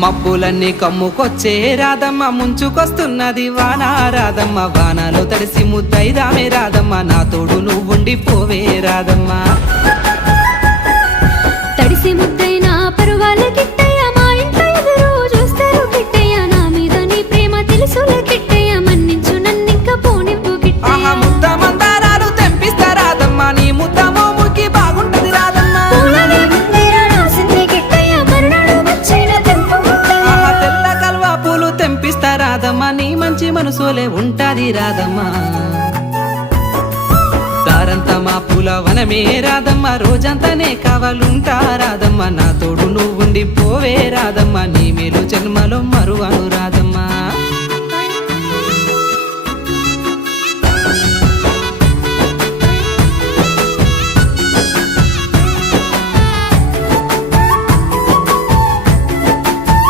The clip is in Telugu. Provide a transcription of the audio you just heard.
మబ్బులన్నీ కమ్ముకొచ్చే రాధమ్మ ముంచుకొస్తున్నది వాన రాధమ్మ వానలో తడిసి ముద్దైదామే రాధమ్మ నా తోడు నువ్వుండి పోవే రాధమ్మ తడిసి ముద్దైనా పరువాల కిట్టయ్య మా ఇంట్లో ఎదురు చూస్తారు కిట్టయ్య నా మీద నీ ప్రేమ తెలుసులే కిట్టయ్య మన్నించు నన్నింక పోనివ్వు కిట్టయ్య ముద్ద మందారాలు తెంపిస్తా రాధమ్మ నీ ముద్ద మోముకి బాగుంటది రాధమ్మ తెల్ల కల్వా పూలు తెంపిస్తా రాధమ్మ నీ మంచి మనసులే ఉంటాది రాధమ్మ దారంతా మా పూల వనమే రాధమ్మ రోజంతానే కావాలుంటా రాధమ్మ నా తోడు నువ్వుండి పోవే రాధమ్మ నీ మేలు జన్మలో మరువను